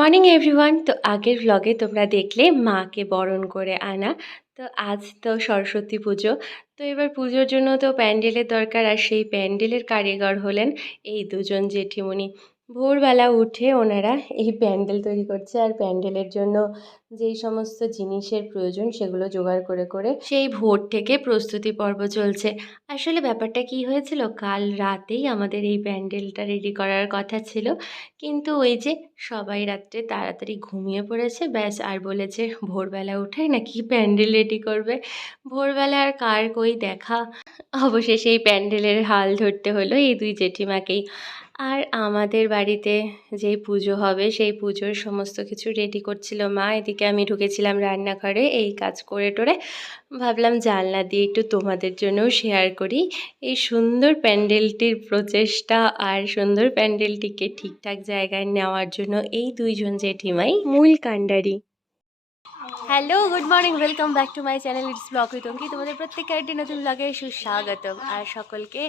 Morning everyone. তো আগের ব্লগে তোমরা দেখলে মাকে বরণ করে আনা। তো আজ তো সরস্বতী পুজো। তো এবার পুজোর জন্য তো প্যান্ডেলের দরকার, আর সেই প্যান্ডেলের কারিগর হলেন এই দুজন জেঠিমণি। ভোরবেলা উঠে ওনারা এই প্যান্ডেল তৈরি করছে, আর প্যান্ডেলের জন্য যেই সমস্ত জিনিসের প্রয়োজন সেগুলো জোগাড় করে করে সেই ভোর থেকে প্রস্তুতি পর্ব চলছে। আসলে ব্যাপারটা কি হয়েছিল, কাল রাতেই আমাদের এই প্যান্ডেলটা রেডি করার কথা ছিল, কিন্তু ওই যে সবাই রাত্রে তাড়াতাড়ি ঘুমিয়ে পড়েছে ব্যাস, আর বলেছে ভোরবেলা উঠে নাকি প্যান্ডেল রেডি করবে। ভোরবেলা আর কার কই দেখা, অবশেষে এই প্যান্ডেলের হাল ধরতে হলো এই দুই জেঠিমাকেই। আর আমাদের বাড়িতে যেই পুজো হবে সেই পুজোর সমস্ত কিছু রেডি করছিল মা, এদিকে আমি ঢুকেছিলাম রান্নাঘরে এই কাজ করে টোরে। ভাবলাম জানলা দিয়ে একটু তোমাদের জন্যও শেয়ার করি এই সুন্দর প্যান্ডেলটির প্রচেষ্টা, আর সুন্দর প্যান্ডেলটিকে ঠিকঠাক জায়গায় নেওয়ার জন্য এই দুইজন জেঠিমাই মূল কাণ্ডারি। Hello, good morning, welcome back to my channel it's blog with Anki. তোমাদের প্রত্যেককে একটি নতুন ব্লগে সুস্বাগতম, আর সকলকে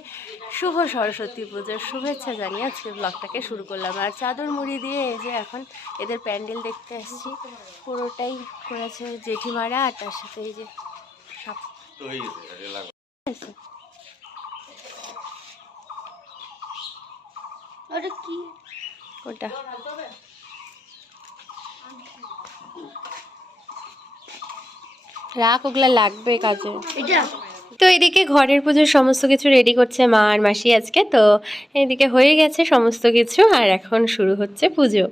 শুভ সরস্বতী পুজোর শুভেচ্ছা জানিয়ে আজকে ব্লগটাকে শুরু করলাম। আর চাদর মুড়ি দিয়ে এই যে এখন এদের প্যান্ডেল দেখতে আসছি, পুরোটাই করেছে জেঠিমারা, আর তার সাথে এই যে সব ওটা কি, ওটা রাখ, ওগুলা লাগবে কাজে। তো এদিকে ঘরের পুজোর সমস্ত কিছু রেডি করছে মা আর মাসি আজকে। তো এদিকে হয়ে গেছে সমস্ত কিছু, আর এখন শুরু হচ্ছে পুজো।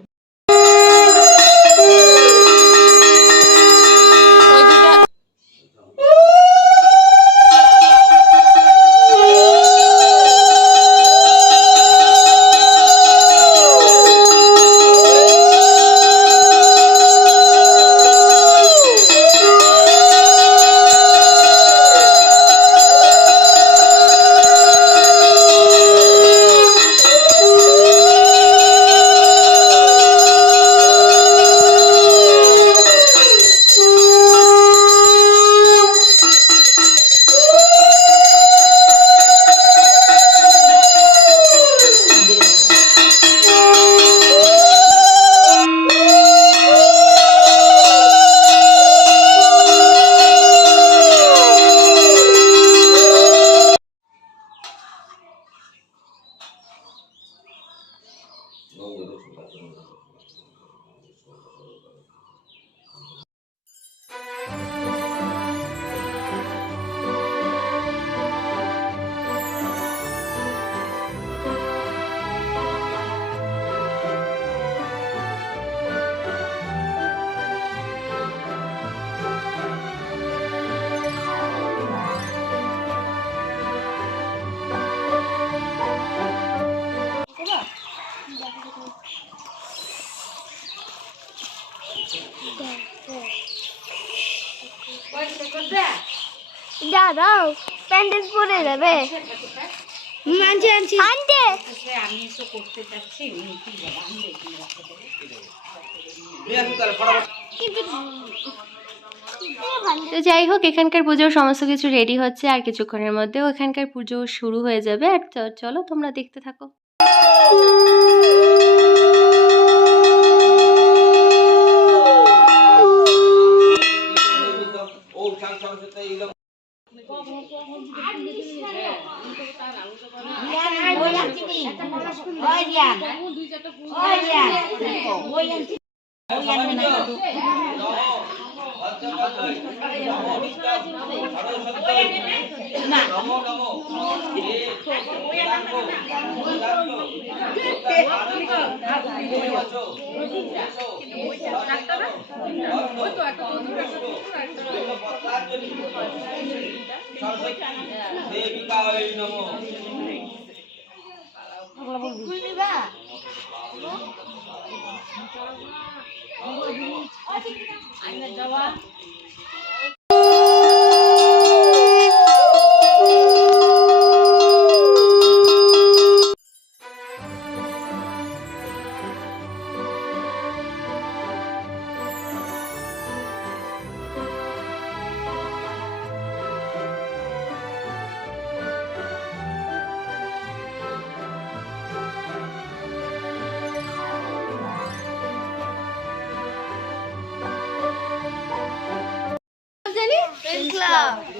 দাঁড়াও, প্যান্ডেল পরে যাবে। তো যাই হোক, এখানকার পুজোর সমস্ত কিছু রেডি হচ্ছে, আর কিছুক্ষণের মধ্যেও এখানকার পুজো শুরু হয়ে যাবে। আর চলো তোমরা দেখতে থাকো।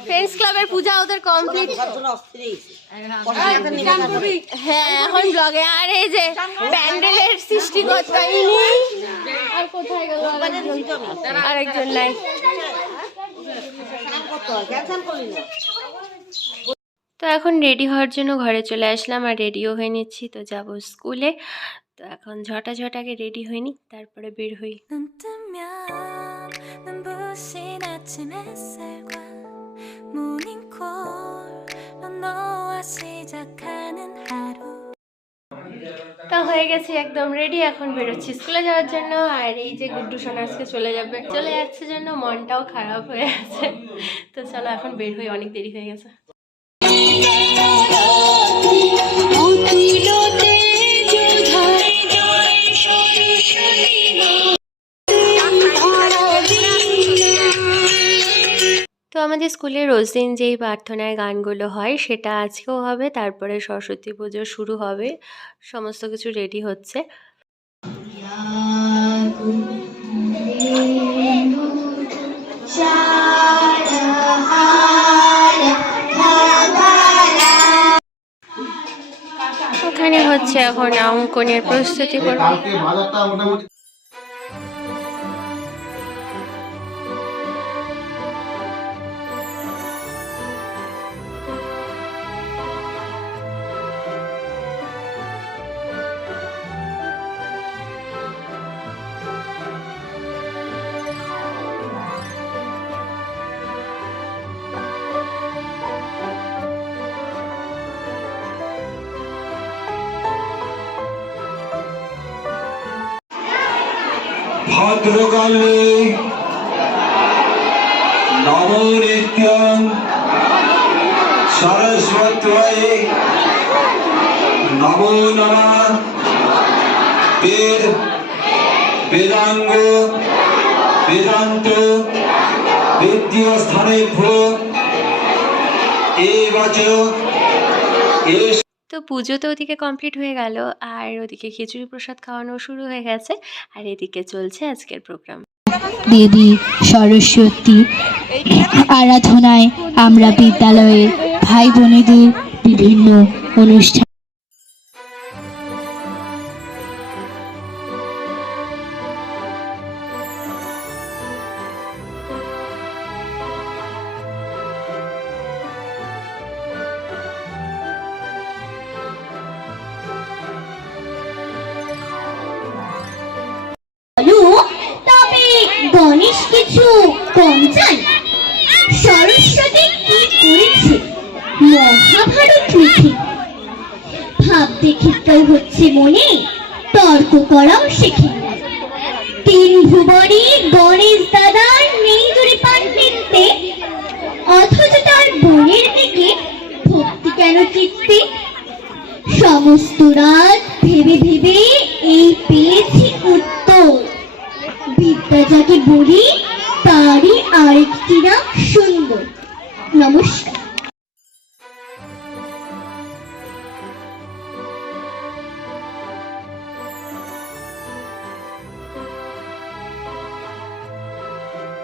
ফ্রেন্ডস ক্লাবের পূজা ওদের কমপ্লিট। হ্যাঁ এখন ব্লগে। আর এই যে প্যান্ডেলের সৃষ্টিকর্তা ইনি। আর কোথায় গেল আরেকজন? নাই। তো এখন রেডি হওয়ার জন্য ঘরে চলে আসলাম আর রেডিও হয়ে নিচ্ছি, তো যাব স্কুলে। তো এখন ঝটাঝটাকে রেডি হয়নি, তারপরে বের হই। তা হয়ে গেছে একদম রেডি, এখন বেরোচ্ছি স্কুলে যাওয়ার জন্য। আর এই যে গুড্ডু সোনা আজকে চলে যাচ্ছে জন্য মনটাও খারাপ হয়ে আছে। তো চলো এখন বের হই, অনেক দেরি হয়ে গেছে। তো আমাদের স্কুলে রোজ দিন যেই প্রার্থনায় গানগুলো হয় সেটা আজকেও হবে, তারপরে সরস্বতী পুজো শুরু হবে, সমস্ত কিছু রেডি হচ্ছে। ওখানে হচ্ছে এখন অঙ্কনের প্রস্তুতি করব। ভদ্রকালে নবনিত্যং সরস্বত্যয়ে নমো নমঃ। বেদ বেদাঙ্গ বেদান্ত বেদীয় স্থানেভ্যো এবচ। তো পুজো তো ওদিকে কমপ্লিট হয়ে গেল, আর ওদিকে খিচুড়ি প্রসাদ খাওয়ানো শুরু হয়ে গেছে, আর এদিকে চলছে আজকের প্রোগ্রাম। দেবী সরস্বতী আরাধনায় আমরা বিদ্যালয়ের ভাই বোনেদের বিভিন্ন অনুষ্ঠান। তবে গণেশ কিছু কম চাই। সরস্বতী কি করেছে মহাভারত লিখে, ভাবতে ক্ষিপ্তই হচ্ছে মনে, তর্ক করাও শেখে। তিন ভুবনে গণেশ দাদার নেই জুড়ে পাণ্ডিত্যে, অথচ তার বোনের দিকে ভক্তি কেন চিত্তে। সমস্ত রাত ভেবে ভেবে এই পেয়েছি উত্তর, বিদ্যা যাকে বলি তারই আরেকটি নাম সুন্দর। নমস্কার।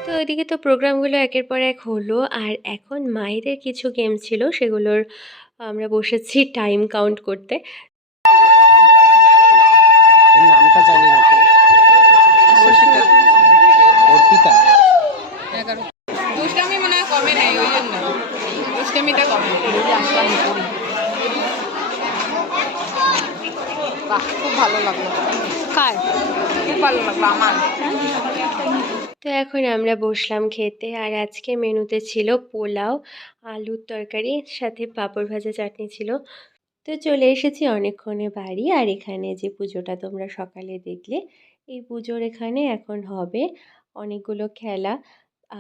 তো ওইদিকে তো প্রোগ্রামগুলো একের পর এক হলো, আর এখন মায়েদের কিছু গেম ছিল সেগুলোর আমরা বসেছি টাইম কাউন্ট করতে। নামটা জানি না তো। অর্পিতা। দুষ্টামি মনে হয় কমে নেই, ওই জন্য দুষ্টামিটা কমে। বাহ, খুব ভালো লাগলো। কার? খুব ভালো লাগলো আমার। তো এখন আমরা বসলাম খেতে, আর আজকে মেনুতে ছিল পোলাও, আলুর তরকারি, সাথে পাঁপড় ভাজা, চাটনি ছিল। তো চলে এসেছি অনেকক্ষণে বাড়ি, আর এখানে যে পুজোটা তোমরা সকালে দেখলে, এই পুজোর এখানে এখন হবে অনেকগুলো খেলা,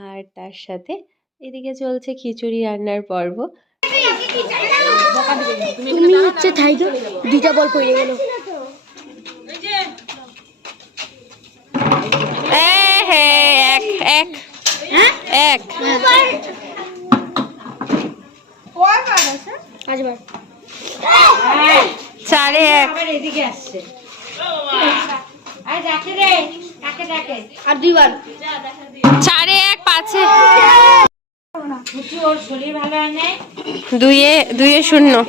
আর তার সাথে এদিকে চলছে খিচুড়ি রান্নার পর্ব। তুমি হচ্ছে থাইগো, দুইটা বল পড়ে গেল। এক এক আসবার 4-1 আর দুইবার 4-1 5 দুইয়ে 0।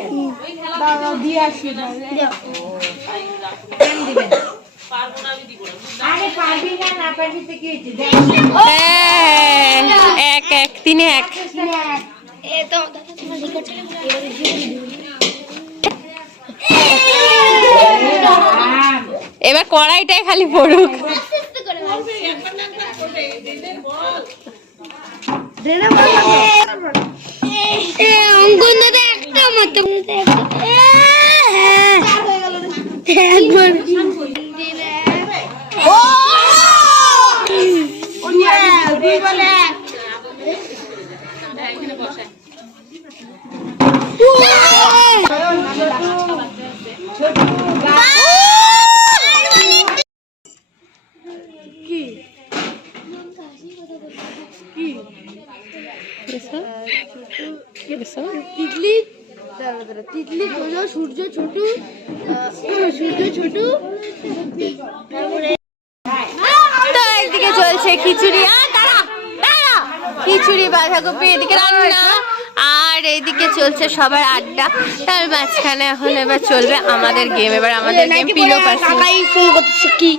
হ্যাঁ, 1-1, 3-1। এবার কড়াইটাই খালি পড়ুক। অঙ্কন দাদা একটা মতো একবার তিতলি তিতলি ছোট সূর্য ছোট সূর্য ছোট তো একদিকে চলছে খিচুড়ি, খিচুড়ি বাঁধাকপি, এদিকে রান্না, আর এইদিকে চলছে সবার আড্ডা। তার মাঝখানে এখন এবার চলবে আমাদের গেম। এবার আমাদের গেম পিলো পাশে কাকাই ফোন করতেছে কি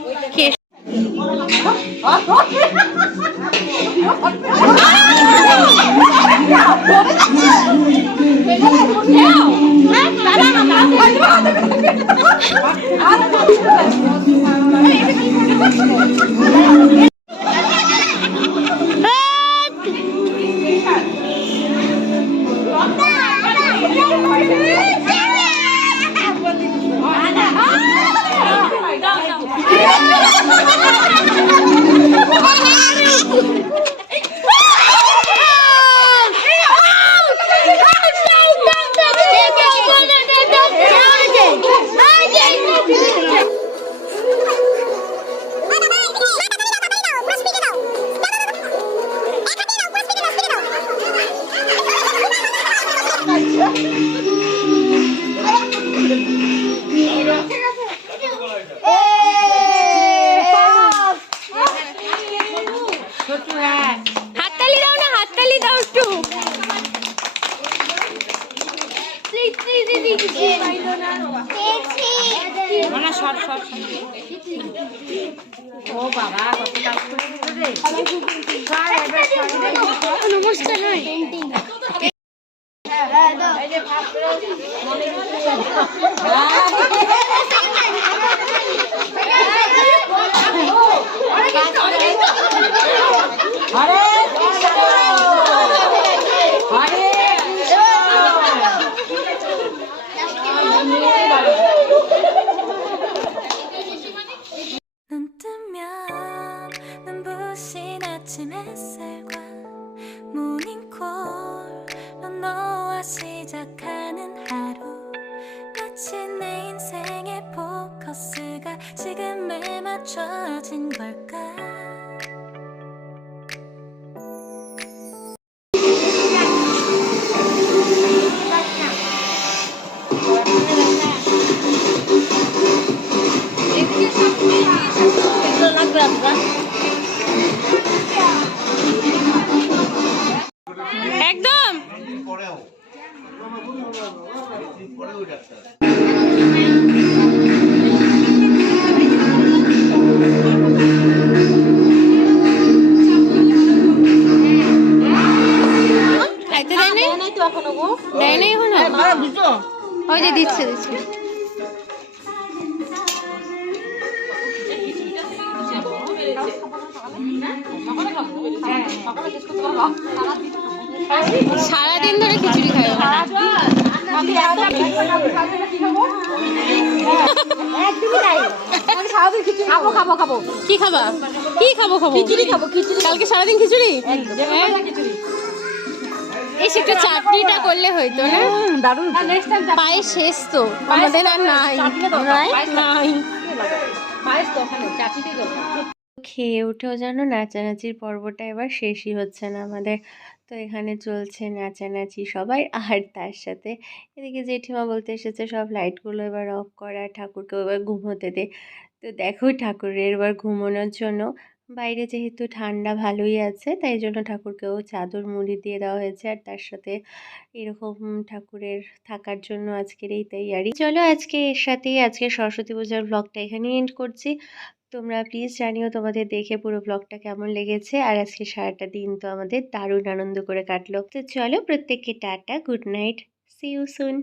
হাততালি দাও না, হাততালি দাও একটু। নমস্কার হয় 눈 뜨면 눈부신 아침 햇살과 모닝콜로 너와 시작하는 하루, 마치 내 인생의 포커스가 지금에 맞춰진 걸까. একদম খাইতে দেয় নাই তো এখনো গো, দেয় নাই এখনো। ওই যে দিচ্ছে দিচ্ছে। সারাদিন ধরে খিচুড়ি খাই। কি খাবা? কি খাবো? কালকে সারাদিন খিচুড়ি। এই একটু চাটনিটা করলে হইতো না? দারুণ। পায়ে শেষ তো আমাদের আর নাই। খেয়ে উঠেও জানো নাচানাচির পর্বটা এবার শেষই হচ্ছে না আমাদের। তো এখানে চলছে নাচানাচি সবাই, আর তার সাথে এদিকে জেঠিমা বলতে এসেছে সব লাইটগুলো এবার অফ করা, ঠাকুরকেও এবার ঘুমোতে দে। তো দেখো ঠাকুরের এবার ঘুমানোর জন্য বাইরে যেহেতু ঠান্ডা ভালোই আছে, তাই জন্য ঠাকুরকেও চাদর মুড়ি দিয়ে দেওয়া হয়েছে, আর তার সাথে এরকম ঠাকুরের থাকার জন্য আজকের এই তৈয়ারি। চলো আজকে এর সাথেই আজকে সরস্বতী পূজার ব্লগটা এখানেই এন্ড করছি। তোমরা প্লিজ জানিও তোমাদের দেখে পুরো ব্লগটা কেমন লেগেছে, আর আজকে সারাটা দিন তো আমাদের দারুণ আনন্দ করে কাটলো। তো চলো প্রত্যেককে tata, good night, see you soon.